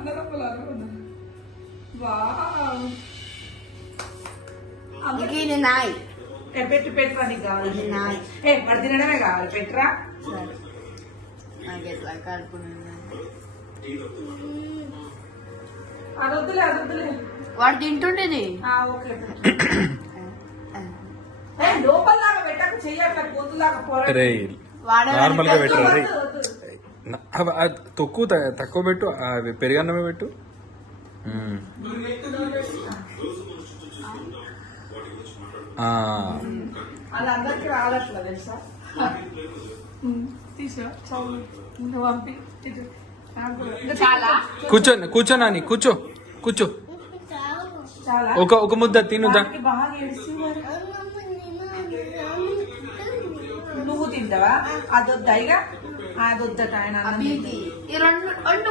అందరూ పొలాలు ఉన్నాయి ఇది నాయ్ పెట్టు పెట్టరా నీకు కావాలి నాయ్. ఏ మరి తినడమే కావాలి పెట్టరా. ఎట్లా కాడుకున్నాను అదొద్దులే అదొద్దులే వాడు తింటుండేది లోపల లాగా పెట్టకు చెయ్యాలి పోతులాగా నార్మల్గా పెట్టాలి అవ- ఆ తక్కువ త- తక్కువ పెట్టు అవి పెరిగన్నమే పెట్టు మ్మ్. ఆ, అది అందరికి రాలట్లా తెలుసా తీసా చాలు ఇంకా పంపి ఇటు. నాకు కూడా. ఇంకా చాలా కూర్చో కూర్చో నాని కూర్చో కూర్చో చాలా ఒక ఒక ముద్ద తినుదా దానికి బాగా ఏడుస్తూ మరి. నువ్వు తింటావా అది వద్దా हात उद्धट आहे ना अभी ती- ते रंड अंड